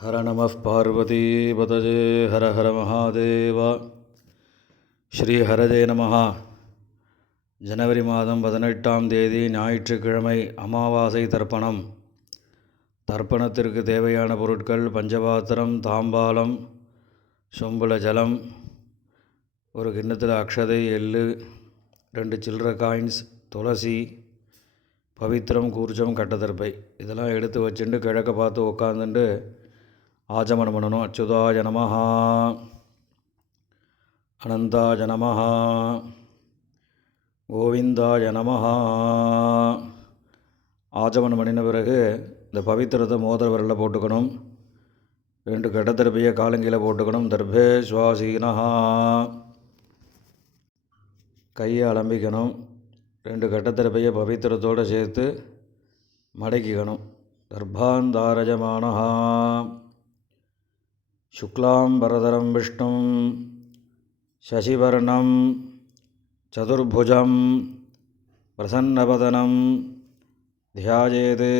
ஹர நம பார்வதி பதஜே ஹர ஹர மகாதேவா. ஸ்ரீ ஹரஜே நம. ஜனவரி மாதம் 18ஆம் தேதி ஞாயிற்றுக்கிழமை, அமாவாசை தர்ப்பணம். தர்ப்பணத்திற்கு தேவையான பொருட்கள்: பஞ்சபாத்திரம், தாம்பாலம், சொம்புல ஜலம், ஒரு கிண்ணத்தில் அக்ஷதை, எள்ளு, 2 சில்லற காயின்ஸ், துளசி, பவித்திரம், கூர்ச்சம், கட்டதர்பை. இதெல்லாம் எடுத்து வச்சுட்டு கிழக்க பார்த்து உட்காந்துட்டு ஆச்சமனம் பண்ணணும். அச்சுதாய நமஹ, அனந்தாய நமஹ, கோவிந்தாய நமஹ. ஆச்சமனம் பண்ணின பிறகு இந்த பவித்திரத்தை மோதிர விரலில் போட்டுக்கணும். 2 கட்டதர்பையை காலங்கீழே போட்டுக்கணும். தர்பே சுவாசீனஹா. கையை அலம்பிக்கணும். 2 கட்டதர்பையை பவித்திரத்தோடு சேர்த்து மடக்கிக்கணும். தர்பாந்தாரஜமானஹா. சுக்லாம் பரதரம் விஷ்ணும் சசிவர்ணம் சதுர்புஜம் பிரசன்னவதனம் தியாயேத்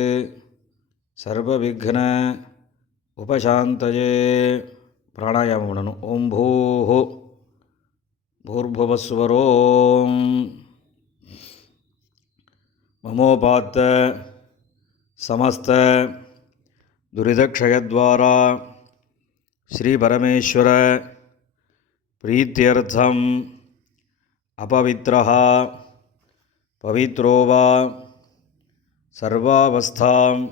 சர்வவிக்ன உபசாந்தயே. பிராணாயாமம் பண்ணணும். ஓம் பூஹு பூர்புவஸ்வரோம் மமோபாத்த சமஸ்த துரிதக்ஷயத்வாரா ஸ்ரீ பரமேஸ்வர பிரீத்யர்த்தம் அபவித்ரஹ பவித்ரோ வா சர்வாவஸ்தாம்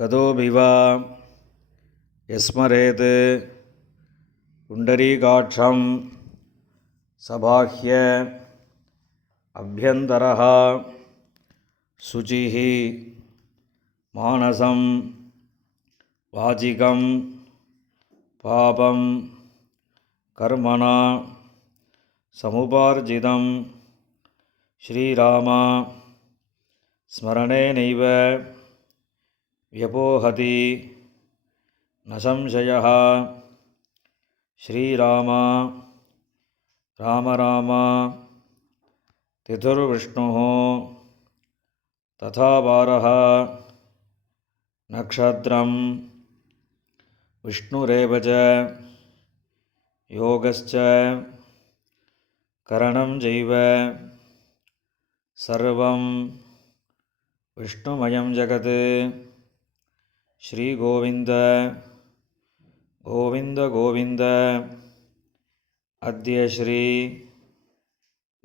கதோபிவா யஸ்மரேத் புண்டரீகாட்சம் சபாஹ்ய அப்யந்தரஹ சுசிஹ மானசம் வாசிகம் பாபம் கர்மணா சமுபார்ஜிதம் ஸ்ரீராம ஸ்மரணேனைவ வ்யபோஹதி ந சம்சயः. ஸ்ரீராம ராம ராம திதுர்விஷ்ணுः ததா வாரः நக்ஷத்ரம் விஷ்ணுரேவ ச யோகஸ்ச கரணம் ஜைவ சர்வம் விஷ்ணுமயம் ஜகத். ஸ்ரீ கோவிந்த கோவிந்த கோவிந்த. அத்ய ஸ்ரீ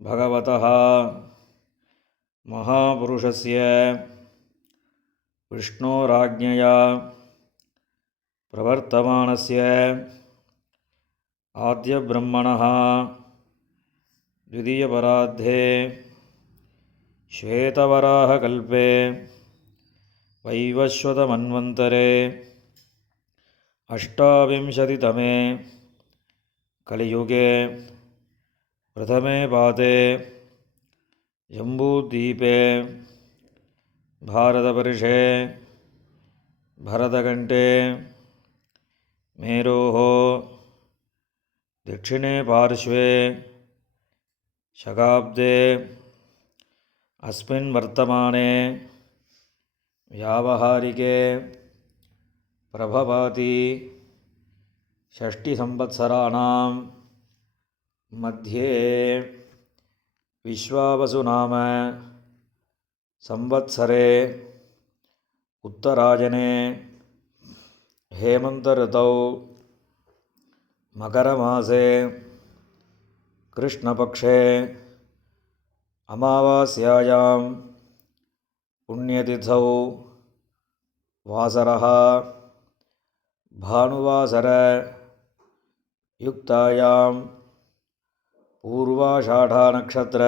பகவதः மகாபுருஷஸ்ய விஷ்ணோராஜ்ஞயா பிரவர்த்தமானஸ்ய ஆத்யப்ரம்மணः த்விதீயபரார்த்தே ஸ்வேதவராஹகல்பே வைவஸ்வதமன்வந்தரே அஷ்டாவிம்சதிதமே கலியுகே பிரதமே பாதே ஜம்பூத்வீபே பாரதவர்ஷே பரதகண்டே மேரோः தட்சிணே பார்ஷ்வே சகாப்தே அஸ்மின் வர்த்தமானே வியாவஹாரிகே பிரபவாதி ஷஷ்டிசம்வத்சராணாம் மத்தியே விஸ்வாவசு நாம சம்வத்சரே உத்தராயணே ஹேமந்தர்தௌ மகரமாசே கிருஷ்ணபக்ஷே அமாவாஸ்யாயாம் புண்ணியதிதௌ வாசரः பானுவாசர யுக்தாயாம் பூர்வாஷாடா நக்ஷத்ர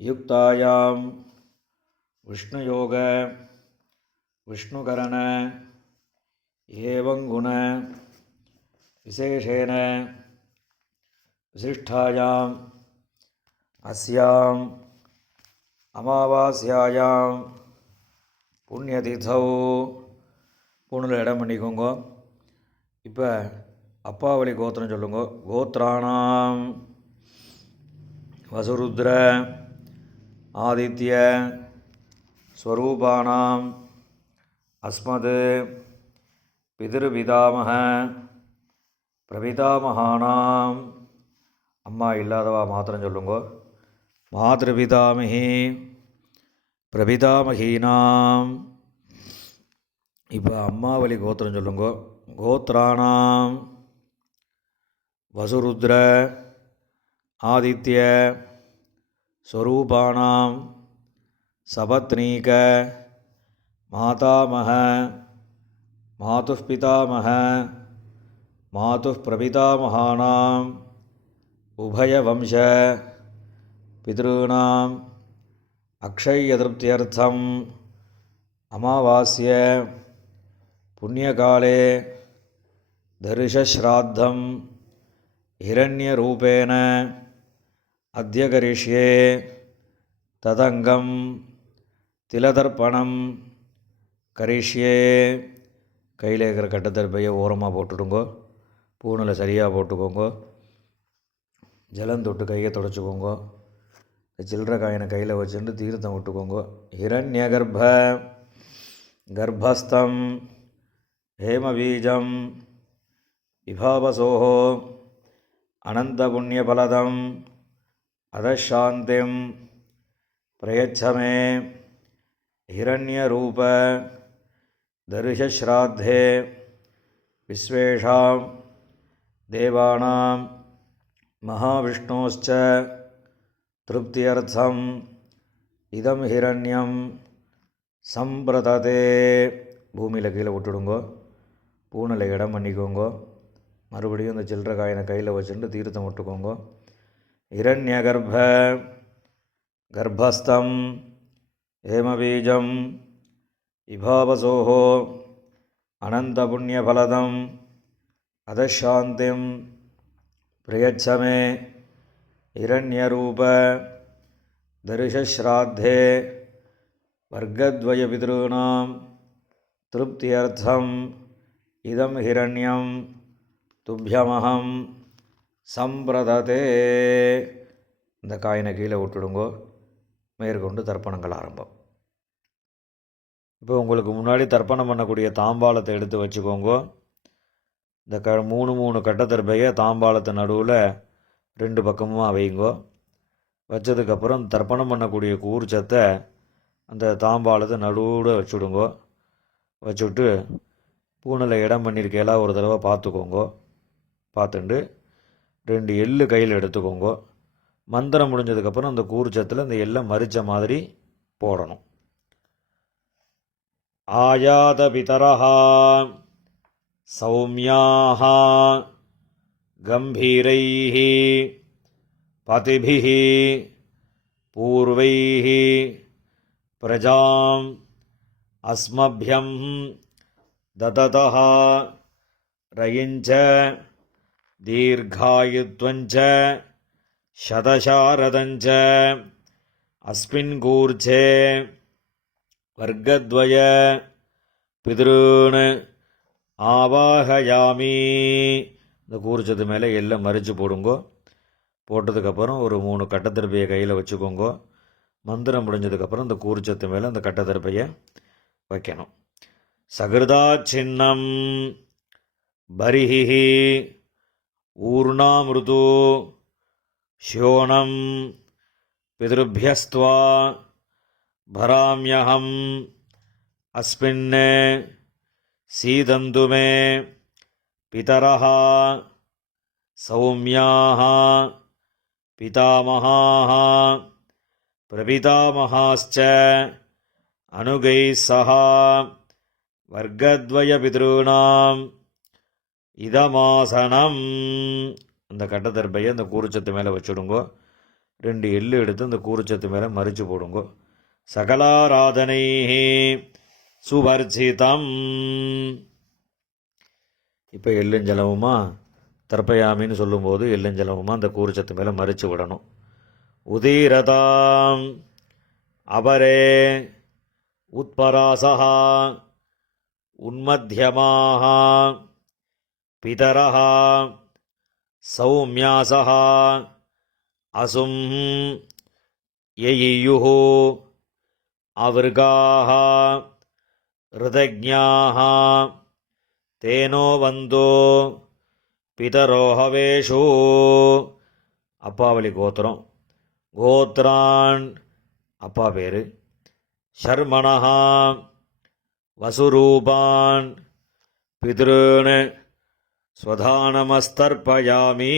யுக்தாயாம் விஷ்ணுயோக விஷ்ணுகரண ஏவங்குண விசேஷேன விசிஷ்டாயாம் அஸ்யாம் அமாவாஸ்யாயாம் புண்ணியதிதௌ. பூணில் இடம் பண்ணிக்கோங்க. இப்போ அப்பாவளி கோத்திரம் சொல்லுங்க. கோத்ராணாம் வசுருத்ர ஆதித்ய ஸ்வரூபானாம் அஸ்மத் பிதிருபிதாமக பிரபிதாமகானாம். அம்மா இல்லாதவா மாத்திரம் சொல்லுங்கோ. மாத்ருபிதாமகி பிரபிதாமகீனாம். இப்போ அம்மாவளி கோத்திரம் சொல்லுங்கோ. கோத்ராணாம் வசுருத்ர ஆதித்ய ஸ்வரூபாணாம் சபத்னீக மாதாமக மாதுः பிதாமக மாதுः பிரபிதாமகானாம் உபயவம்ச பித்ருணாம் அக்ஷயதிருப்தியர்த்தம் அமாவாஸ்ய புண்ணியகாலே தரிசஸ்ராத்தம் ஹிரண்யரூபேண அத்ய கரிஷ்யே ததங்கம் திலதர்ப்பணம் கரிஷ்யே. கையில் இருக்கிற கட்டத்தருப்பையை ஓரமாக போட்டுடுங்கோ. பூணில் சரியாக போட்டுக்கோங்க. ஜலம் தொட்டு கையை தொடச்சிக்கோங்க. சில்லற காயினை கையில் வச்சுட்டு தீர்த்தம் விட்டுக்கோங்க. ஹிரண்யகர்ப்ப கர்ப்பஸ்தம் ஹேமபீஜம் விபாவசோஹோ அனந்தபுண்ணியபலதம் அதசாந்திம் பிரயச்சமே ஹிரண்யரூப தரிசஸ்ராத்தே விஸ்வேஷாம் தேவானாம் மகாவிஷ்ணோஸ்ச திருப்தியர்த்தம் இதம் ஹிரண்யம் சம்பிரததே. பூமியில் கீழே விட்டுடுங்கோ. பூனில் இடம் பண்ணிக்கோங்கோ. மறுபடியும் இந்த சில்லற காயினை கையில் வச்சுட்டு தீர்த்தம் விட்டுக்கோங்க. ஹிரண்யகர்ப்ப கர்ப்பஸ்தம் ஹேமபீஜம் விபாவசோஹோ அனந்தபுண்ணியபலதம் அதசாந்திம் பிரயச்சமே ஹிரண்யரூப தரிசஸ்ராத்தே வர்க்கத்வய பித்ருணாம் திருப்தியர்த்தம் இதம் ஹிரண்யம் துப்யமஹம் சம்பிரததே. இந்த காயினை கீழே விட்டுடுங்கோ. மேற்கொண்டு தர்ப்பணங்கள் ஆரம்பம். இப்போ உங்களுக்கு முன்னாடி தர்ப்பணம் பண்ணக்கூடிய தாம்பாளத்தை எடுத்து வச்சுக்கோங்க. இந்த மூணு கட்டத்தர்பையை தாம்பாளத்து நடுவில் 2 பக்கமும் வைங்கோ. வச்சதுக்கப்புறம் தர்ப்பணம் பண்ணக்கூடிய கூர்ச்சத்தை அந்த தாம்பாளத்தை நடுவில் வச்சுடுங்கோ. வச்சுட்டு பூனில் இடம் பண்ணியிருக்கையெல்லாம் ஒரு தடவை பார்த்துக்கோங்க. பார்த்துட்டு 2 எள்ளு கையில் எடுத்துக்கோங்க. மந்திரம் முடிஞ்சதுக்கப்புறம் அந்த கூர்ச்சத்தில் அந்த எல்லை மறித்த மாதிரி போடணும். ஆயாத பிதரஹா சௌமியாக கம்பீரைः பதிபிः பூர்வைः பிரஜாம் அஸ்மப்யம் தததः ரயிஞ்ச தீர்காயுத்வஞ்ச சதசாரதஞ்ச அஸ்மின் கூர்ச்சே வர்க்கத்வய பித்ருன் ஆவாஹயாமி. இந்த கூர்ச்சத்து மேலே எல்லாம் மறித்து போடுங்கோ. போட்டதுக்கப்புறம் ஒரு 3 கட்டத்திருப்பையை கையில் வச்சுக்கோங்க. மந்திரம் முடிஞ்சதுக்கப்புறம் இந்த கூர்ச்சத்து மேலே அந்த கட்டத்திருப்பையை வைக்கணும். சகிருதா சின்னம் பரிஹி ஊர்ணாமிருது ஷோணம் பிதృभ्यस्त्वा भराम्यहम् अस्मिन् सीदन्तु मे पितरः सौम्याः पितामहाः प्रपितामहाश्च अनुगैः सह वर्गद्वयपितॄणाम् இதமாசனம். அந்த கட்டத்தர்பையை அந்த கூர்ச்சத்து மேலே வச்சுடுங்கோ. 2 எள்ளு எடுத்து அந்த கூர்ச்சத்து மேலே மறித்து போடுங்கோ. சகலாராதனை சுவர்ஜிதம். இப்போ எள்ளுஞ்சலமுமா தர்ப்பயாமின்னு சொல்லும்போது எள்ளுஞ்சலமுமா அந்த கூர்ச்சத்து மேலே மறித்து விடணும். உதீரதாம் அபரே உத்பராசா உன்மத்தியமாக பிதரः சௌமியாசः அசும் யயியுः அவர்காः ருதஜ்ஞாः தேனோ வந்தோ பிதரோஹவேஷு. அப்பாவளி கோத்திரம். கோத்ரான் அப்பா பேர். ஷர்மணஹா வசுரூபான் பித்ருன் ஸ்வதானமஸ்தர்ப்பயாமி.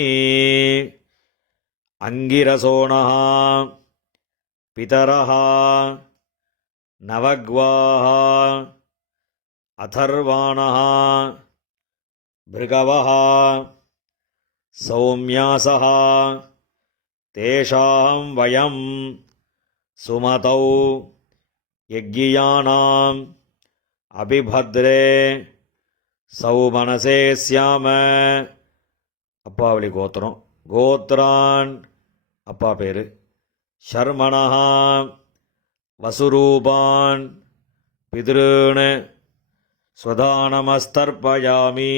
அங்கிரசோணஹ பிதரஹ நவக்வாஹ அதர்வாணஹ பிருகவஹ சௌம்யாசஹ தேஷாம் வயம் சுமதௌ யக்ஞியானாம் அபிபத்ரே சௌமனசே ஸ்யாம. அப்பாவளி கோத்திரம். கோத்ரான் அப்பா பேர். ஷர்மணஹா வசுரூபான் பித்ருன் ஸ்வதானமஸ்தர்ப்பயாமி.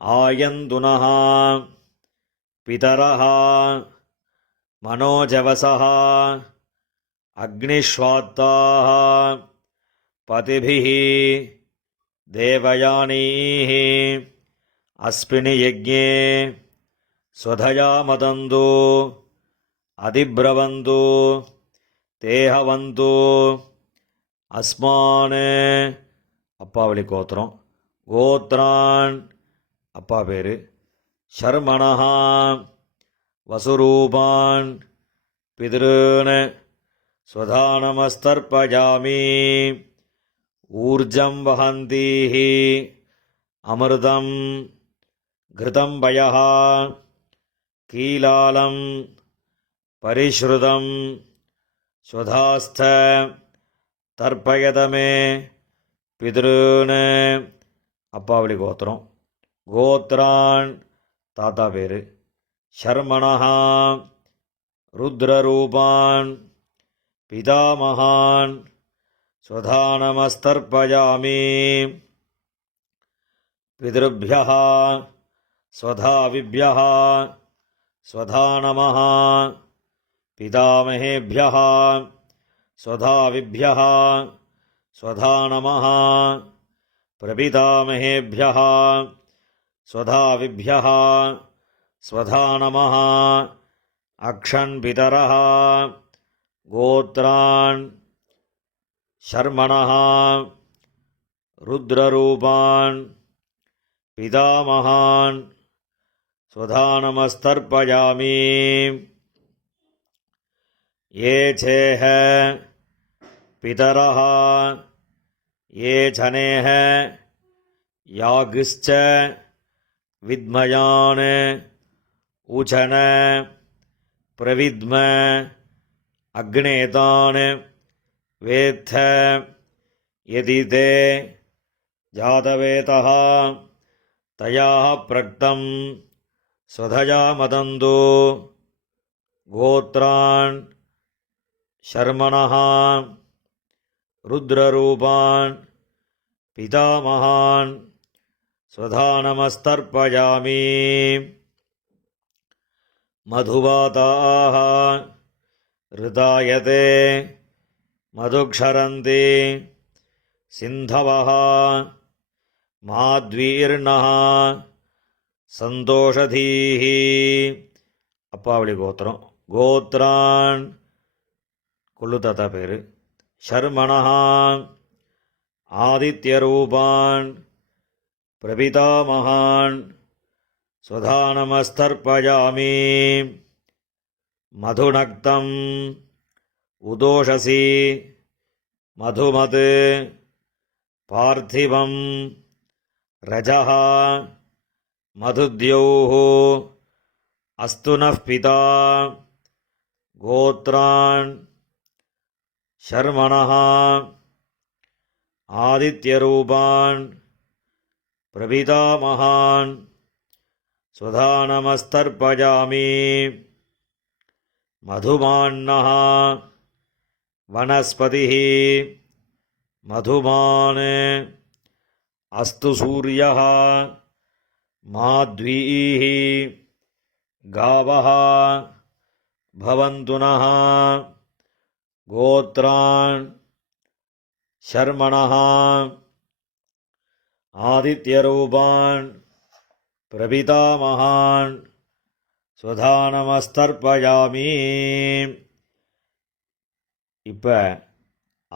ஆயந்துனஹ பிதரஹ மனோஜவசஹ அக்னிஷ்வாத்தாஹ பதிபிஹ தேவயானீஹ அஸ்மின் யஜ்ஞே ஸ்வதயா மதந்து அதிப்ரவந்து தேஹவந்து அஸ்மான். அப்பாவளி கோத்திரம். கோத்ரான் அப்பா பேர். ஷர்மணஹா வசுரூபான் பித்ருன் ஸ்வதானமஸ்தர்ப்பயாமி. ஊர்ஜம் வஹந்தீஹ அமிர்தம் கிருதம் பயஹ கீலாலம் பரிஷ்ருதம் ஸ்வதாஸ்த தர்ப்பயதமே பித்ருன். அப்பாவளி கோத்திரம். கோத்ரான் தாத்தா பேர். ஷர்மணஹா ருத்ரரூபான் பிதாமகான் ஸ்வதானமஸ்தர்ப்பயாமி. பித்ருभ्यः ஸ்வதாவிभ्यः ஸ்வதானமः பிதாமகேभ्यः ஸ்வதாவிभ्यः ஸ்வதானமः பிரபிதாமகேभ्यः ஸ்வதாவிभ्यः ஸ்வதானமः அக்ஷன் பிதரः. கோத்ரான் ஷர்மணஹா ருத்ரரூபான் பிதாமகான் ஸ்வதானமஸ்தர்ப்பயாமி. ये चेह पितरः ये जनेह यागश्च विद्मयान् उचन प्रविद्म अग्नेतान् वेत्थ यदि ते जातवेतः तया प्रक्तं स्वधया मदन्तु. गोत्रान् ஷர்மணஹ ருத்ரரூபான் பிதாமகான் ஸ்வதானமஸ்தர்ப்பயாமி. மதுவாதாஹ ரிதாயதே மதுக்ஷரந்தி சிந்தவஹ மாத்வீர்ணஹ சந்தோஷதீஹி. அப்பாவளி கோத்திரம். கோத்ரான் கொள்ளு தாத்தா பேர். ஷர்மணஹா ஆதித்யரூபான் பிரபிதாமகான் ஸ்வதானமஸ்தர்ப்பயாமி. மதுநக்தம் உதோஷசி மதுமத் பார்த்திவம் ரஜஹ மதுத்யௌஹ அஸ்துனः பிதா. கோத்ரான் ஷர்மணஹா ஆதித்யரூபான் பிரபிதாமகான் ஸ்வதானமஸ்தர்ப்பயாமி. மதுமான்னஹ வனஸ்பதிः மதுமான் அஸ்து சூரியः மாத்வீः காவः பவந்து நः. கோத்ரான் ஷர்மணஹ ஆதித்யரூபான் பிரபிதாமகான் சுதானமஸ்தர்ப்பயாமி. இப்போ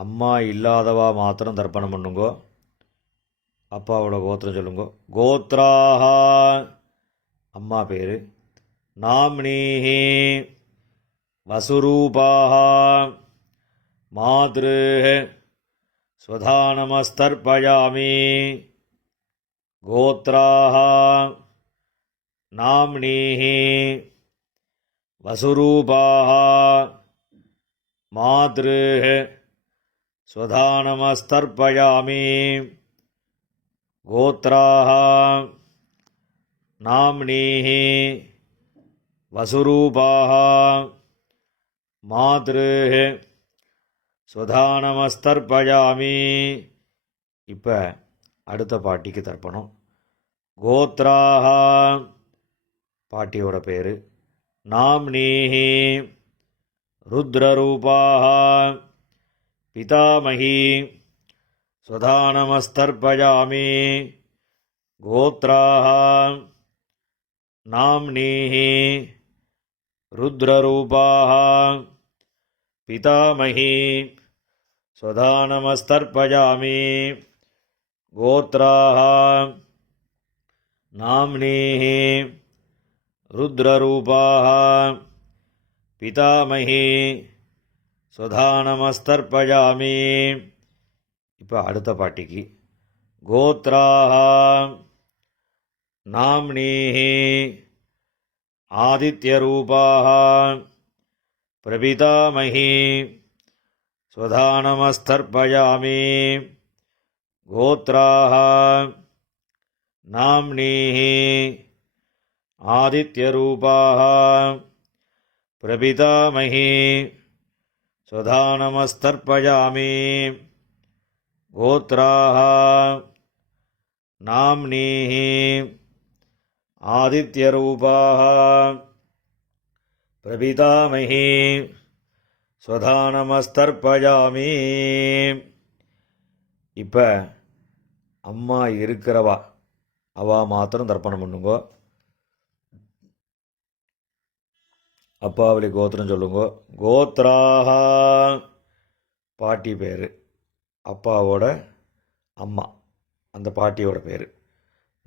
அம்மா இல்லாதவா மாத்திரம் தர்ப்பணம் பண்ணுங்கோ. அப்பாவோட கோத்திரம் சொல்லுங்கோ. கோத்ராஹ அம்மா பேர். நாம்னீஹி வசுரூபாஹ மாத்ருஹ ஸ்வதானமஸ்தர்ப்பயாமி. கோத்ராஹ நாம்னீஹி வசுரூபாஹ மாத்ருஹ ஸ்வதானமஸ்தர்ப்பயாமி. கோத்ராஹ நாம்னீஹி வசுரூபாஹ மாத்ருஹ ஸ்வதானமஸ்தர்ப்பயாமி. இப்போ அடுத்த பாட்டிக்கு தர்ப்பணம். கோத்ராஹ பாட்டியோட பேர். நாம்னீஹி ருத்ரரூபாஹ பிதாமகி ஸ்வதானமஸ்தர்ப்பயாமி. கோத்ராஹ நாம்னீஹி ருத்ரரூபாஹ பிதாமகி ஸ்வதானமஸ்தர்ப்பயாமி. கோத்ராஹ நாம்னீஹி ருத்ரரூபாஹ பிதாமகி ஸ்வதானமஸ்தர்ப்பயாமி. இப்போ அடுத்த பாட்டிக்கு. கோத்ராஹ நாம்னீஹி ஆதித்யரூபாஹ பிரபிதாமகி ஸ்வதானமஸ்தர்ப்பயாமி. கோத்ராஹ நாம்னீஹி ஆதித்யரூபாஹ பிரபிதாமகி ஸ்வதானமஸ்தர்ப்பயாமி. கோத்ராஹ நாம்னீஹி ஆதித்யரூபாஹ பிரபிதாமகி ஸ்வதானமஸ்தர்ப்பயாமி. இப்போ அம்மா இருக்கிறவா அவா மாத்திரம் தர்ப்பணம் பண்ணுங்கோ. அப்பாவளி கோத்திரம் சொல்லுங்கோ. கோத்ராஹ பாட்டி பேர். அப்பாவோட அம்மா அந்த பாட்டியோட பேர்.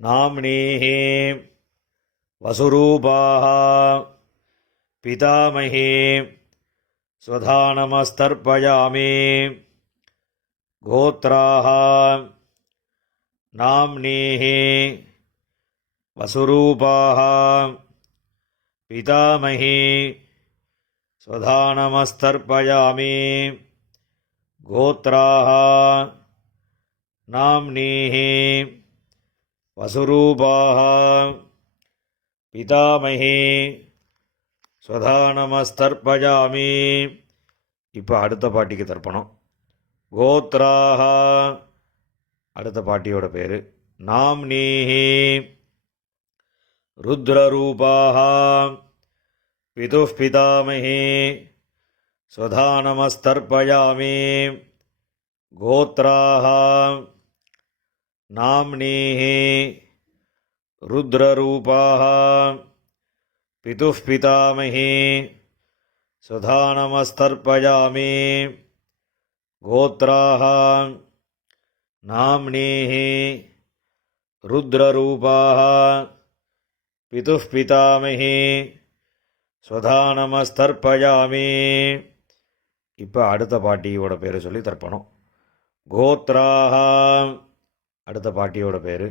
நாம்னீஹி வசுரூபாஹ பிதாமகி ஸ்வதானமஸ்தர்ப்பயாமி. கோத்ராஹ நாம்னீஹி வசுரூபாஹ பிதாமகி ஸ்வதானமஸ்தர்ப்பயாமி. கோத்ராஹ நாம்னீஹி வசுரூபாஹ பிதாமகி ஸ்வதானமஸ்தர்ப்பயாமி. இப்போ அடுத்த பாட்டிக்கு தர்ப்பணம். கோத்ராஹ அடுத்த பாட்டியோட பேர். நாம்னீஹி ருத்ரரூபாஹ பிதுः பிதாமகி ஸ்வதானமஸ்தர்ப்பயாமி. கோத்ராஹ நாம்னீஹி ருத்ரரூபாஹ பிதுः பிதாமகி ஸ்வதானமஸ்தர்ப்பயாமி. கோத்ராஹ நாம்னீஹி ருத்ரரூபாஹ பிதுः பிதாமகி ஸ்வதானமஸ்தர்ப்பயாமி. இப்போ அடுத்த பாட்டியோட பேரை சொல்லி தர்ப்பணம். கோத்ராஹ அடுத்த பாட்டியோட பேர்.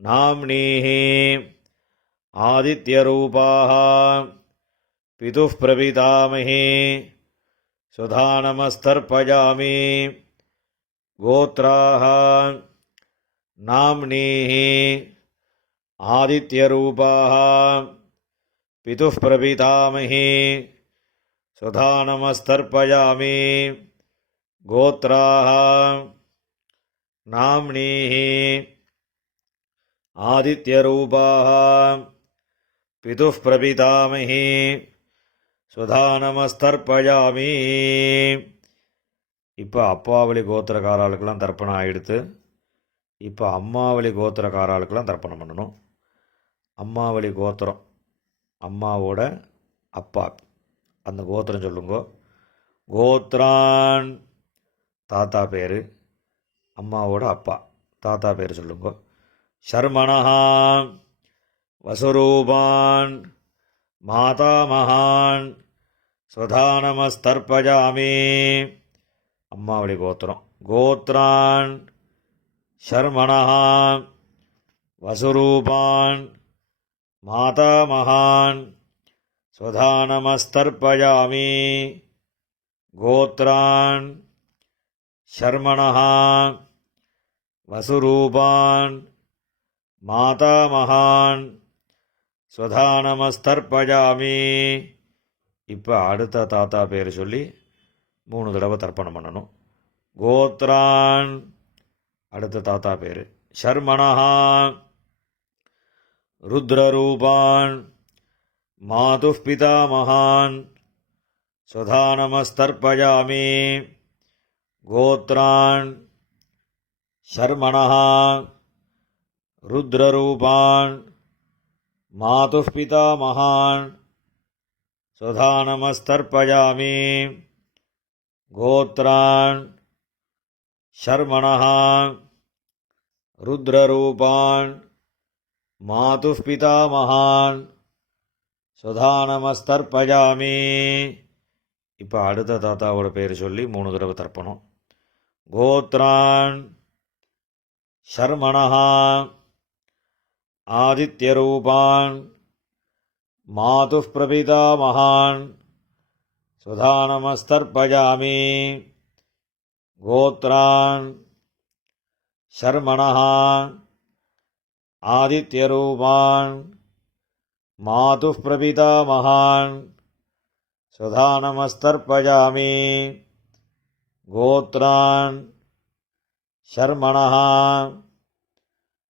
நாம்னீஹி ஆதித்யரூபாஹ பிதுः பிரபிதாமகி ஸ்வதானமஸ்தர்ப்பயாமி. கோத்ராஹ நாம்னீஹி ஆதித்யரூபாஹ பிதுः பிரபிதாமகி ஸ்வதானமஸ்தர்ப்பயாமி. கோத்ராஹ நாம்னீஹி ஆதித்யரூபாஹ பிதுः பிரபிதாமகி ஸ்வதானமஸ்தர்ப்பயாமி. இப்போ அப்பாவளி கோத்திரக்காரர்களுக்கெல்லாம் தர்ப்பணம் ஆகிடுத்து. இப்போ அம்மாவளி கோத்திரக்காராளுக்கெல்லாம் தர்ப்பணம் பண்ணணும். அம்மாவளி கோத்திரம், அம்மாவோட அப்பா, அந்த கோத்திரம் சொல்லுங்க. கோத்ரான் தாத்தா பேர், அம்மாவோட அப்பா தாத்தா பேர் சொல்லுங்க. ஷர்மணஹா வசுரூபான் மாதாமகான் ஸ்வதானமஸ்தர்ப்பஜாமி. அம்மாவளி கோத்திரம். கோத்ரான் ஷர்மணஹா வசுரூபான் மாதாமகான் ஸ்வதானமஸ்தர்ப்பஜாமி. கோத்ரான் ஷர்மணஹா வசுரூபான் மாதாமகான் ஸ்வதானமஸ்தர்ப்பஜாமி. இப்போ அடுத்த தாத்தா பேர் சொல்லி 3 தடவை தர்ப்பணம் பண்ணணும். கோத்ரான் அடுத்த தாத்தா பேர். ஷர்மணஹா ருத்ரரூபான் மாதுஃ பிதாமகான் ஸ்வதானமஸ்தர்ப்பஜாமி. கோத்ரான் ஷர்மணஹா ருத்ரரூபான் மாதுஃ பிதாமகான் ஸ்வதானமஸ்தர்ப்பஜாமி. கோத்ரான் ஷர்மணஹா ருத்ரரூபான் மாதுஃ பிதாமகான் ஸ்வதானமஸ்தர்ப்பஜாமி. இப்போ அடுத்த தாத்தாவோட பேர் சொல்லி 3 தடவை தர்ப்பணம். கோத்ரான் ஷர்மணஹா ஆதித்யரூபான் மாதுஃ பிரபிதாமகான் ஸ்வதானமஸ்தர்ப்பஜாமி. கோத்ரான் ஷர்மணஹா ஆதித்யரூபான் மாதுஃ பிரபிதாமகான் ஸ்வதானமஸ்தர்ப்பஜாமி. கோத்ரான் ஷர்மணஹா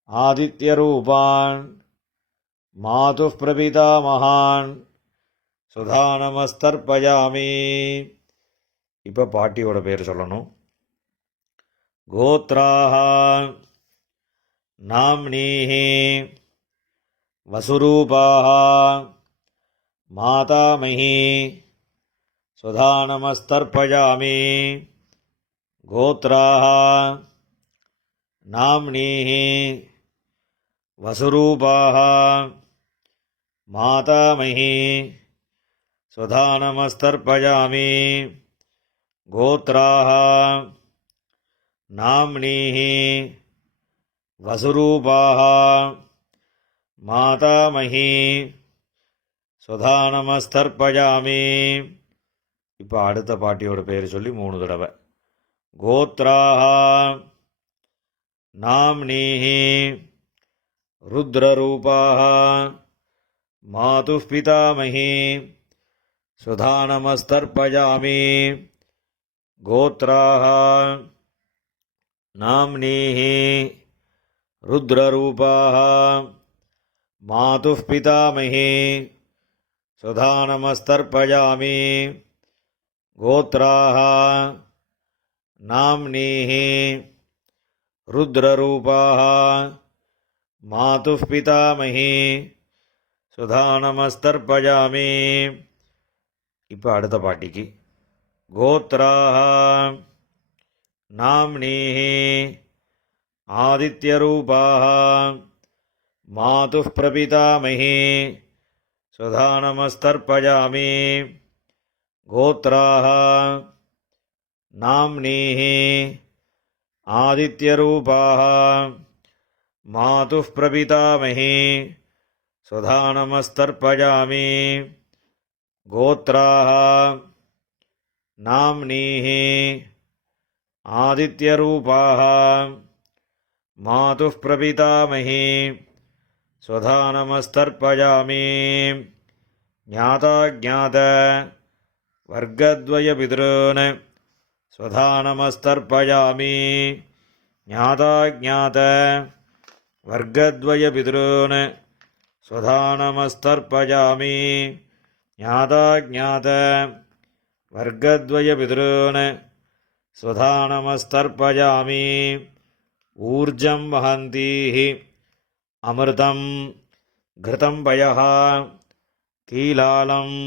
ஆதித்யரூபான் மாதுஃ பிரபிதாமகான் ஸ்வதானமஸ்தர்ப்பஜாமி. இப்போ பாட்டியோட பேர் சொல்லணும். கோத்ராஹ நாம்னீஹி வசுரூபாஹ மாதாமஹி ஸ்வதானமஸ்தர்ப்பஜாமி. கோத்ராஹ நாம்னீஹி வசுரூபாஹ மாதாமஹி ஸ்வதானமஸ்தர்ப்பஜாமி. கோத்ராஹ நாம்னீஹி வசுரூபாஹ மாதாமஹி ஸ்வதானமஸ்தர்ப்பஜாமி. இப்போ அடுத்த பாட்டியோட பேர் சொல்லி 3 தடவை. கோத்ராஹ நாம்னீஹி ருத்ரரூபாஹ மாதுஃ பிதாமஹி ஸ்வதானமஸ்தர்ப்பஜாமி. கோத்ராஹ நாம்னீஹி ருத்ரரூபாஹ மாதுஃ பிதாமஹி ஸ்வதானமஸ்தர்ப்பஜாமி. கோத்ராஹ நாம்னீஹி ருத்ரரூபாஹ மாதுஃ பிதாமஹி ஸ்வதானமஸ்தர்ப்பஜாமி. இப்போ அடுத்த பாட்டிக்கு. கோத்ராஹ நாம்னீஹி ஆதித்யரூபாஹ மாதுஃ பிரபிதாமஹி ஸ்வதானமஸ்தர்ப்பஜாமி. கோத்ராஹ நாம்னீஹி ஆதித்யரூபாஹ மாதுஃ பிரபிதாமஹி ஸ்வதானமஸ்தர்ப்பஜாமி. கோத்ராஹ நாம்னீஹி ஆதித்யரூபாஹ மாதுஃ பிரபிதாமஹி ஸ்வதானமஸ்தர்ப்பஜாமி. ஞாதாஜ்ஞாத வர்க்கத்வயபித்ருன் ஸ்வதானமஸ்தர்ப்பஜாமி. ஞாதாஜ்ஞாத வர்க்கத்வயபித்ருன் ஸ்வதானமஸ்தர்ப்பஜாமி. ஞாதாஜ்ஞாத வர்க்கத்வயபித்ருன் ஸ்வதானமஸ்தர்ப்பஜாமி. ஊர்ஜம் வஹந்தீஹி அமிர்தம் கிருதம் பயஹ கீலாலம்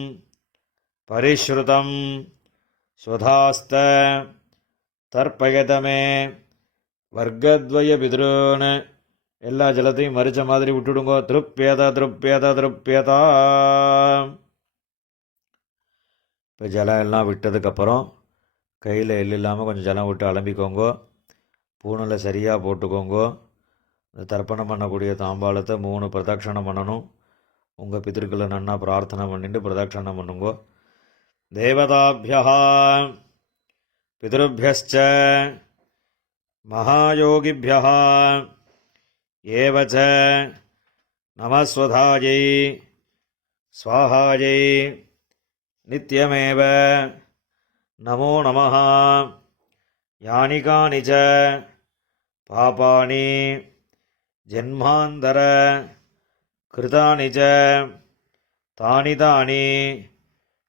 பரிஷ்ருதம் ஸ்வதாஸ்த தர்ப்பயதமே வர்க்கத்வய பிதுரோன்னு எல்லா ஜலத்தையும் மறிச்ச மாதிரி விட்டுடுங்கோ. திருப்பியதா திருப்பியதா திருப்பியதா. இப்போ ஜலம் எல்லாம் விட்டதுக்கப்புறம் கையில் எள்ளு இல்லாமல் கொஞ்சம் ஜலம் விட்டு அலம்பிக்கோங்கோ. பூணில் சரியாக போட்டுக்கோங்கோ. இந்த தர்ப்பணம் பண்ணக்கூடிய தாம்பாளத்தை 3 பிரதட்சணம் பண்ணணும். உங்கள் பிதர்களை நன்னா பிரார்த்தனை பண்ணிட்டு பிரதட்சணம் பண்ணுங்கோ. தேவதாபியா பிதృभ्यश्च மகாயோகிभ्यः ஏவச்ச நமஸ்வதாயை ஸ்வாஹாயை நித்யமேவ நமோ நமः. யானி கானி ச பாபானி ஜன்மாந்தர கிருதானி ச தானி தானி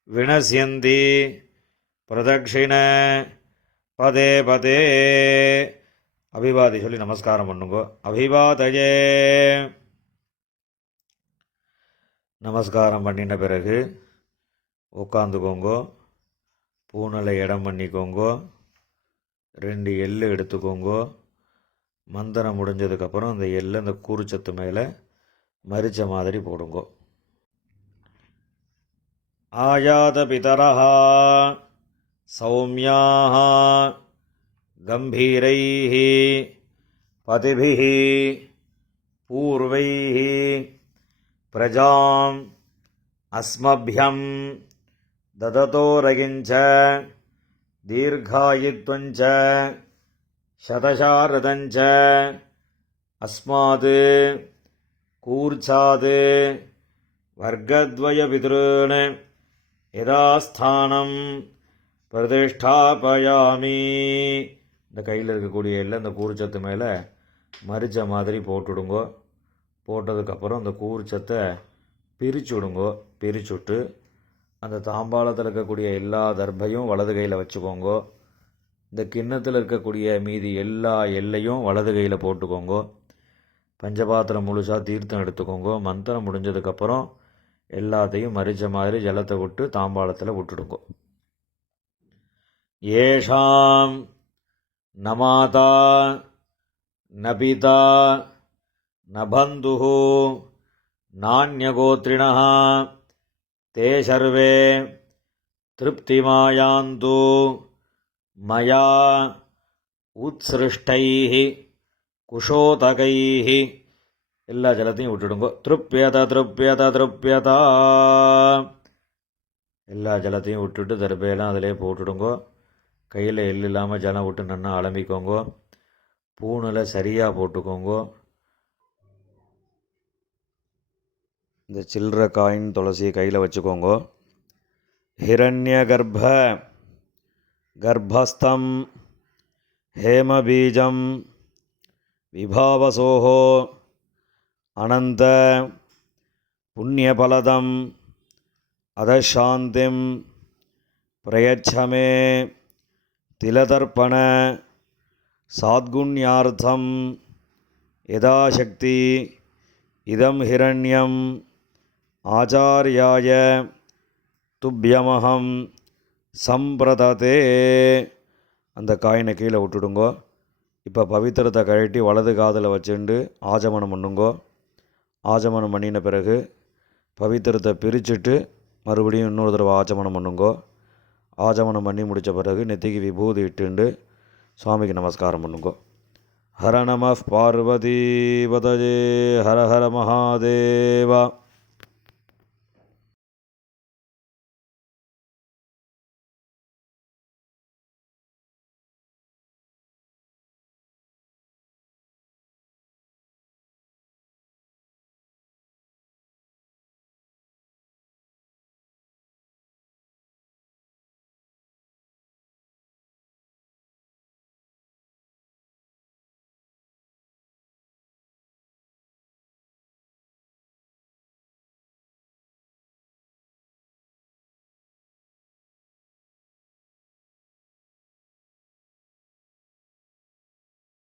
வினஸ்யந்தி பிரதக்ஷிண பதே பதே. அபிவாதி சொல்லி நமஸ்காரம் பண்ணுங்கோ. அபிவாதயே. நமஸ்காரம் பண்ணின பிறகு உட்காந்துக்கோங்கோ. பூனலை இடம் பண்ணிக்கோங்கோ. 2 எள்ளு எடுத்துக்கோங்கோ. மந்திரம் முடிஞ்சதுக்கப்புறம் அந்த எள்ளு அந்த கூறுச்சத்து மேலே மரிச்ச மாதிரி போடுங்கோ. ஆயாத பிதரஹ சௌமியாஹ கம்பீரைஹ பதிபிஹ பூர்வைஹ பிரஜாம் அஸ்மப்யம் தததோரகிஞ்ச தீர்காயுத்வஞ்ச சதசாரதஞ்ச அஸ்மாத் கூர்ச்சாத் வர்க்கத்வய பிதுருன் யதாஸ்தானம் பிரதிஷ்டாபயாமி. இந்த கையில் இருக்கக்கூடிய எல்லாம் இந்த கூர்ச்சத்து மேலே மரிச்ச மாதிரி போட்டுடுங்கோ. போட்டதுக்கப்புறம் இந்த கூர்ச்சத்தை பிரிச்சுடுங்கோ. பிரிச்சுட்டு அந்த தாம்பாளத்தில் இருக்கக்கூடிய எல்லா தர்பையும் வலது கையில் வச்சுக்கோங்கோ. இந்த கிண்ணத்தில் இருக்கக்கூடிய மீதி எல்லா எல்லையும் வலது கையில் போட்டுக்கோங்கோ. பஞ்சபாத்திரம் முழுசாக தீர்த்தம் எடுத்துக்கோங்கோ. மந்திரம் முடிஞ்சதுக்கப்புறம் எல்லாத்தையும் மரிச்ச மாதிரி ஜலத்தை விட்டு தாம்பாளத்தில் விட்டுடுங்கோ. ஏஷாம் நமாதா நபிதா நபந்துஹு நான்யகோத்ரிணः தே சர்வே திருப்திமாயாந்து மயா உத்ஸ்ருஷ்டைः குஷோதகைः. எல்லா ஜலத்தையும் விட்டுடுங்கோ. திருப்பியதா திருப்பியதா திருப்பியதா. எல்லா ஜலத்தையும் விட்டுட்டு தர்பையெல்லாம் அதிலே போட்டுடுங்கோ. கையில் எள்ளு இல்லாமல் ஜலம் விட்டு நன்னா அலம்பிக்கோங்கோ. பூணில் சரியாக போட்டுக்கோங்கோ. இந்த சில்லற காயின் துளசியை கையில் வச்சுக்கோங்கோ. ஹிரண்ய கர்ப்பஸ்தம் ஹேமபீஜம் விபாவசோஹோ அனந்த புண்ணியபலதம் அதசாந்திம் பிரயச்சமே திலதர்ப்பண சாத்குண்யார்த்தம் யதாசக்தி இதம் ஹிரண்யம் ஆச்சார்யாய துப்யமஹம் சம்பிரததே. அந்த காயினை கீழே விட்டுடுங்கோ. இப்போ பவித்திரத்தை கழட்டி வலது காதில் வச்சுண்டு ஆஜமனம் பண்ணுங்கோ. ஆஜமனம் பண்ணின பிறகு பவித்திரத்தை பிரிச்சுட்டு மறுபடியும் இன்னொரு தடவை ஆச்சமனம் பண்ணுங்கோ. ஆச்சமனம் பண்ணி முடித்த பிறகு நெத்திக்கு விபூதி இட்டுண்டு சுவாமிக்கு நமஸ்காரம் பண்ணுங்கோ. ஹர நம பார்வதி பதஜே ஹர ஹர மகாதேவா.